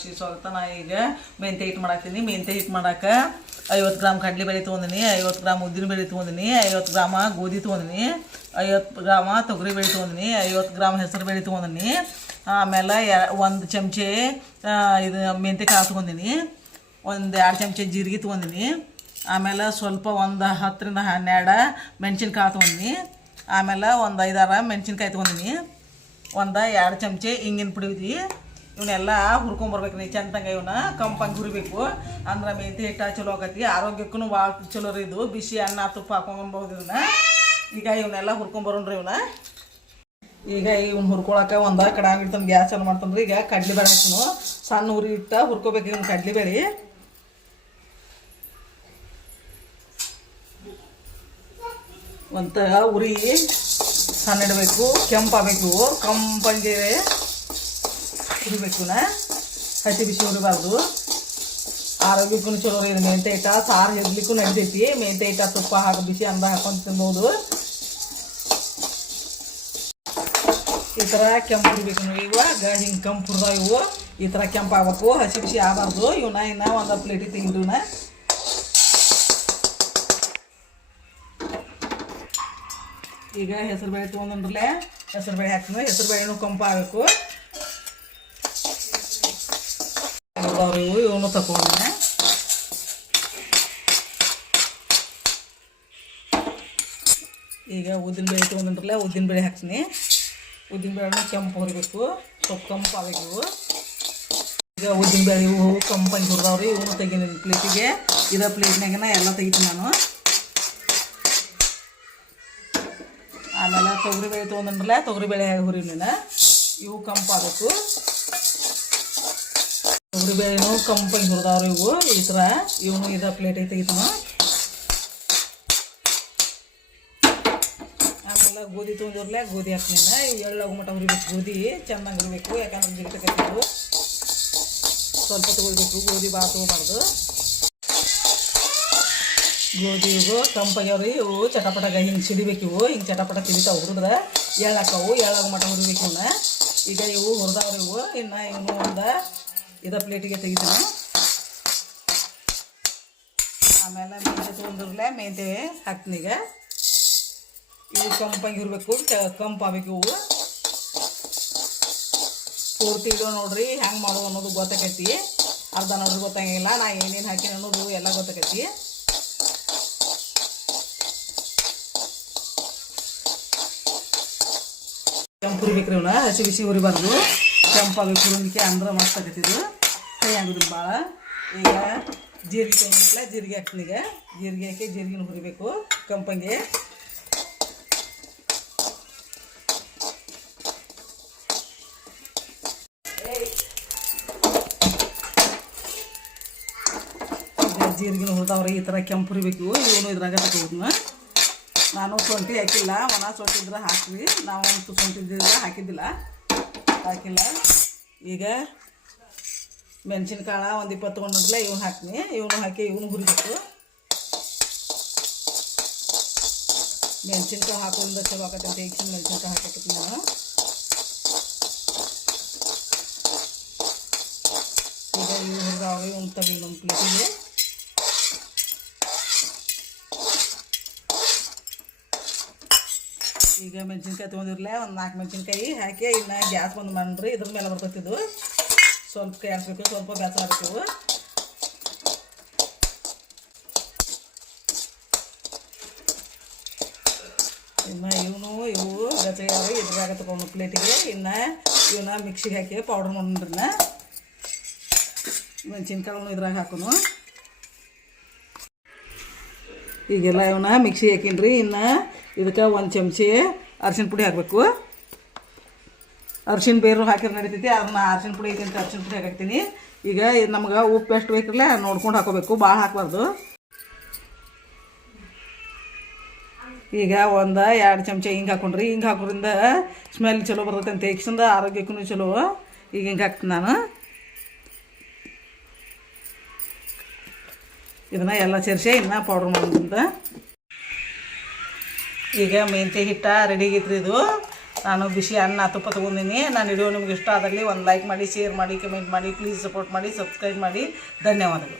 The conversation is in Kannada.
ಶ್ರೀ ಸ್ವಾಗತ ನಾ ಈಗ ಮೆಂತೆ ಹಿಟ್ಟು ಮಾಡಾಕ್ತೀನಿ. ಮೆಂತೆ ಹಿಟ್ಟು ಮಾಡಕ್ಕೆ ಐವತ್ತು ಗ್ರಾಮ್ ಕಡಲೆ ಬೇಳೆ ತೊಗೊಂಡಿನಿ, ಐವತ್ತು ಗ್ರಾಮ್ ಉದ್ದಿನ ಬೇಳೆ ತೊಗೊಂಡಿನಿ, ಐವತ್ತು ಗ್ರಾಮ ಗೋಧಿ ತೊಗೊಂಡಿನಿ, ಐವತ್ತು ಗ್ರಾಮ ತೊಗರಿ ಬೇಳೆ ತೊಗೊಂಡಿನಿ, ಐವತ್ತು ಗ್ರಾಮ್ ಹೆಸರು ಬೇಳೆ ತೊಗೊಂಡಿನಿ, ಆಮೇಲೆ ಒಂದು ಚಮಚೆ ಇದು ಮೆಂತೆ ಕಾಳು ತೊಗೊಂಡಿನಿ, ಒಂದು ಎರಡು ಚಮಚೆ ಜೀರಿಗೆ ತೊಗೊಂಡಿನಿ, ಆಮೇಲೆ ಸ್ವಲ್ಪ ಒಂದು ಹತ್ತರಿಂದ ಹನ್ನೆರಡು ಮೆಣಸಿನ್ಕಾಯಿ ತೊಗೊಂಡಿನಿ, ಆಮೇಲೆ ಒಂದು ಐದಾರು ಮೆಣಸಿನ್ಕಾಯಿ ತೊಗೊಂಡಿನಿ, ಒಂದು ಎರಡು ಚಮಚೆ ಹಿಂಗಿನ ಪುಡಿ ಇವನ್ನೆಲ್ಲ ಹುರ್ಕೊಂಬರ್ಬೇಕು ನೀ ಚಂದಂಗ ಇವನ್ನ, ಕಂಪಂಗೆ ಹುರಿಬೇಕು. ಅಂದ್ರೆ ಮೆಂತಿ ಹಿಟ್ಟ ಚಲೋ ಆಗತಿ ಆರೋಗ್ಯಕ್ಕೂ ಭಾಳ ಚಲೋ ರೀ ಇದು. ಬಿಸಿ ಅನ್ನ, ತುಪ್ಪ ಹಾಕೊಂಡ್ಬೋದು ಇದನ್ನ. ಈಗ ಇವನ್ನೆಲ್ಲ ಹುರ್ಕೊಂಬರೋಣ್ರಿ ಇವನ್ನ. ಈಗ ಇವ್ನ ಹುರ್ಕೊಳಕ್ಕೆ ಒಂದು ಕಡಾಂಗ್ ಇಡ್ತಾನೆ ಗ್ಯಾಸ್ ಆನ್ ಮಾಡ್ತಾನೆ ಈಗ ಕಡ್ಲಿ ಬೇಳೆ ಹಾಕ್ನು ಸಣ್ಣ ಉರಿ ಇಟ್ಟ ಹುರ್ಕೋಬೇಕು ಇವ್ನ ಕಡ್ಲಿ ಬೇಳೆ. ಒಂದು ಉರಿ ಸಣ್ಣ ಇಡಬೇಕು ಕೆಂಪಾಗಬೇಕು ಕಂಪಂಗೆ ಹುರಿಬೇಕು ಹಸಿ ಬಿಸಿ ಹುರಿಬಾರ್ದು. ಆರೋಗ್ಯಕ್ಕೂ ಚಲೋ ಇದು ಮೆಂತೆ ಹಿಟ್ಟ, ಸಾರು ಹಿಡ್ಲಿಕ್ಕೂ ನಡಿತೈತಿ ಮೆಂತೆ ಹಿಟ್ಟ, ತುಪ್ಪ ಹಾಕಿ ಬಿಸಿ ಅಂದ ಹಾಕೊಂಡು ತಿನ್ಬೋದು. ಈ ಥರ ಕೆಂಪು ಹುರಿಬೇಕು ನೋಡಿ ಇವಾಗ ಹಿಂಗೆ ಕೆಂಪು ಹುರಿದಾವ ಇವು. ಈ ಥರ ಕೆಂಪು ಹಸಿ ಬಿಸಿ ಆಗಬಾರ್ದು. ಇವನ್ನ ಇನ್ನ ಒಂದು ಪ್ಲೇಟಿಗೆ ತೆಗೆದು ಈಗ ಹೆಸರು ಬೇಳೆ ತೊಗೊಂಡ್ರಲ್ಲೇ ಹೆಸರು ಬೇಳೆ ಹಾಕ್ತೀನಿ. ಹೆಸರು ಬೇಳೆನೂ ಕಂಪು ಆಗಬೇಕು. ಅವ್ರು ಇವು ಇವನು ತಗೊಂಡಿನ ಈಗ ಉದ್ದಿನ ಬೇಳೆ ತೊಗೊಂಡ್ರಲ್ಲ ಉದ್ದಿನ ಬೇಳೆ ಹಾಕ್ತೀನಿ ಉದ್ದಿನ ಬೇಳೆನೂ ಕೆಂಪು ಹೊರಬೇಕು, ಸ್ವಲ್ಪ ಕಂಪು ಆಗಬೇಕು ಇವು ಈಗ ಉದ್ದಿನ ಬೇಳೆ ಇವು ಕಂಪಂಗೆ ಹುರಿದವ್ರಿ ಇವನು ತೆಗೀನಿ ಪ್ಲೇಟಿಗೆ. ಇರೋ ಪ್ಲೇಟ್ನಾಗನ ಎಲ್ಲ ತೆಗಿತೀನಿ ನಾನು. ಆಮೇಲೆ ತೊಗರಿ ಬೇಳೆ ತೊಗೊಂಡ್ರಲ್ಲ ತೊಗರಿ ಬೇಳೆ ಹುರಿ ನೀನು ಇವು ಕಂಪಾಗಬೇಕು ಬೇಳೆನೂ ಕಂಪಾಗಿ ಹುರಿದವ್ರು ಇವು. ಈ ಥರ ಇವನು ಇದ ಪ್ಲೇಟಿಗೆ ತೆಗಿತಾನ ಆಮೇಲೆ ಗೋಧಿ ತೊಗೊಂಡಿರ್ಲೆ ಗೋಧಿ ಹಾಕ್ತೀನಿ ಇವು ಎಳ್ಳಾಗ ಮಟ ಹುರಿಬೇಕು, ಗೋಧಿ. ಚೆನ್ನಾಗಿ ಹುರಿಬೇಕು, ಯಾಕಂದ್ರೆ ಜಿಗಟಕತ್ತಿದ್ದು ಸ್ವಲ್ಪ ತೊಗೊಳ್ಬೇಕು, ಗೋಧಿ ಭಾಳ ತೊಗೊಬಾರ್ದು. ಗೋಧಿ ಇವು ಕಂಪಾಗ್ಯಾವ್ರಿ ಇವು ಚಟಪಟಗ ಹಿಂಗೆ ಸಿಡಿಬೇಕು ಇವು. ಹಿಂಗೆ ಚಟಪಟ ತಿಂತಾವೆ ಹುರಿದ್ರೆ. ಎಳ್ಳಾಕವು ಎಳ್ಳಾಗ ಮಟ ಹುರಿಬೇಕು ಇವನ್ನ ಈಗ ಇವು ಹುರಿದವ್ರಿ ಇವು. ಇನ್ನು ಇವನು ಒಂದು ಇದ ಪ್ಲೇಟಿಗೆ ತೆಗಿತೀನಿ. ಆಮೇಲೆ ಮೆಂತೆ ತೊಗೊಂಡಿರ್ಲೆ, ಮೆಂತ್ಯ ಹಾಕ್ತೀನಿ ಈಗ ಇವು ಇರಬೇಕು ಕಂಪಾಗಬೇಕು ಇವು. ಪೂರ್ತಿ ಇಡೋ ನೋಡ್ರಿ, ಹೆಂಗೆ ಮಾಡೋ ಅನ್ನೋದು ಗೊತ್ತಾಕೈತಿ. ಅರ್ಧ ನೋಡ್ರಿ, ಗೊತ್ತಾಗಿಲ್ಲ. ನಾ ಏನೇನು ಹಾಕಿನ ಅನ್ನೋದು ಎಲ್ಲ ಗೊತ್ತಾಕೈತಿ. ಕೆಂಪು ಹುರಿಬೇಕ್ರಿ ಇವನ್ನ ಹಸಿ ಬಿಸಿ ಹುರಿಬಾರ್ದು. ಕೆಂಪಾಗಬೇಕು ಕುರುಣಿಕೆ ಅಂದ್ರೆ ಮಸ್ತ್ ಆಗತ್ತಿದ್ದು ಕೈ ಆಗೋದು ಭಾಳ ಈಗ ಜೀರಿಗೆ ತೊಗೊಂಡಿಲ್ಲ ಜೀರಿಗೆ ಹಾಕ್ತೀನಿ ಈಗ. ಜೀರಿಗೆ ಹಾಕಿ ಜೀರಿಗೆನ ಹುರಿಬೇಕು ಕಂಪಂಗೆ. ಜೀರಿಗೆನ ಹುರಿದವ್ರೆ, ಈ ಥರ ಕೆಂಪು ಹುರಿಬೇಕು. ಇವನು ಇದ್ರಾಗ ತಗೋದನ್ನ ನಾನು ಸೊಂಟಿ ಹಾಕಿಲ್ಲ. ಒಣ ಸೊಂಟಿದ್ರೆ ಹಾಕ್ತೀವಿ ನಾವು ಇದ್ದಿದ್ರೆ ಹಾಕಿದ್ದಿಲ್ಲ. ಹಾಕಿಲ್ಲ. ಈಗ ಮೆಣಸಿನ್ಕಾಳ ಒಂದು ಇಪ್ಪತ್ತು ತೊಗೊಂಡ್ರಲ್ಲ ಇವನು ಹಾಕ್ತೀನಿ. ಇವನು ಹಾಕಿ ಇವನು ಹುರಿಬೇಕು. ಮೆಣಸಿನ್ಕಾಳು ಹಾಕೋದ್ರಿಂದ ಚಲೋ ಆಕತ್ತೆ ಅಂತ ಈಗ ಮೆಣಸಿನ್ಕಾಳು ಹಾಕತ್ತೀನಿ ನಾನು. ಈಗ ಇವು ಹುರಿದಾವೆ ಇವನು ತಗಿ ನಮ್ಮ ಪ್ಲೇಟಿಗೆ. ಈಗ ಮೆಣಸಿನ್ಕಾಯಿ ತೊಗೊಂಡಿರ್ಲೆ, ಒಂದು ನಾಲ್ಕು ಮೆಣಸಿನ್ಕಾಯಿ ಹಾಕಿ ಇನ್ನು ಗ್ಯಾಸ್ ಬಂದು ಮಾಡ್ರಿ, ಇದ್ರ ಮೇಲೆ ಬರ್ತೈತಿದ್ದು ಸ್ವಲ್ಪ ಕೈ ಹಾಕ್ಬೇಕು ಸ್ವಲ್ಪ ಗ್ಯಾಸ್ ಹಾಕ್ಬೇಕು ಇನ್ನು ಇವನು, ಇವು ಗಜಗಾರು ಇದ್ರಾಗ ತಗೊಂಡು ಪ್ಲೇಟಿಗೆ, ಇನ್ನು ಇವನ್ನ ಮಿಕ್ಸಿಗೆ ಹಾಕಿ ಪೌಡ್ರ್ ಮಾಡ್ರನ್ನ ಮೆಣಸಿನ್ಕಾಳು ಇದ್ರಾಗ ಹಾಕೋನು. ಈಗೆಲ್ಲ ಇವನ್ನ ಮಿಕ್ಸಿ ಹಾಕಿನ್ರಿ, ಇನ್ನು ಇದಕ್ಕೆ ಒಂದು ಚಮಚಿ ಅರ್ಶಿನ ಪುಡಿ ಹಾಕಬೇಕು. ಅರ್ಶಿನ ಬೇರು ಹಾಕಿದ್ರೆ ನಡೀತೈತಿ, ಅದನ್ನ ಅರ್ಶಿನ ಪುಡಿ ಐತಿ ಅಂತ ಅರ್ಶಿನ ಪುಡಿ ಹಾಕಾಕ್ತೀನಿ ಈಗ ಇದು ನಮ್ಗೆ ಉಪ್ಪು ಎಷ್ಟು ಬೇಕಿರಲ್ಲ ನೋಡ್ಕೊಂಡು ಹಾಕೋಬೇಕು ಭಾಳ ಹಾಕಬಾರ್ದು. ಈಗ ಒಂದು ಎರಡು ಚಮಚ ಹಿಂಗೆ ಹಾಕೊಂಡ್ರಿ, ಹಿಂಗೆ ಹಾಕೋದ್ರಿಂದ ಸ್ಮೆಲ್ ಚಲೋ ಬರ್ತೈತೆ ಅಂತ ಹೆಚ್ಚಿಂದ ಆರೋಗ್ಯಕ್ಕೂ ಚಲೋ. ಈಗ ಹಿಂಗೆ ಹಾಕ್ತೀನಿ ನಾನು. ಇದನ್ನ ಎಲ್ಲ ಸೇರಿಸಿ ಇನ್ನೂ ಪೌಡ್ರ್ ಮಾಡೋದ್ರಿಂದ ಈಗ ಮೆಂತ್ಯ ಹಿಟ್ಟ ರೆಡಿ ಆಗಿತ್ತು ಇದು. ನಾನು ಬಿಸಿ ಅನ್ನ ತುಪ್ಪ ತೊಗೊಂಡಿನಿ. ನಾನು ವಿಡಿಯೋ ನಿಮ್ಗೆ ಇಷ್ಟ ಆದಲ್ಲಿ ಒಂದು ಲೈಕ್ ಮಾಡಿ ಶೇರ್ ಮಾಡಿ ಕಮೆಂಟ್ ಮಾಡಿ ಪ್ಲೀಸ್ ಸಪೋರ್ಟ್ ಮಾಡಿ ಸಬ್ಸ್ಕ್ರೈಬ್ ಮಾಡಿ. ಧನ್ಯವಾದಗಳು.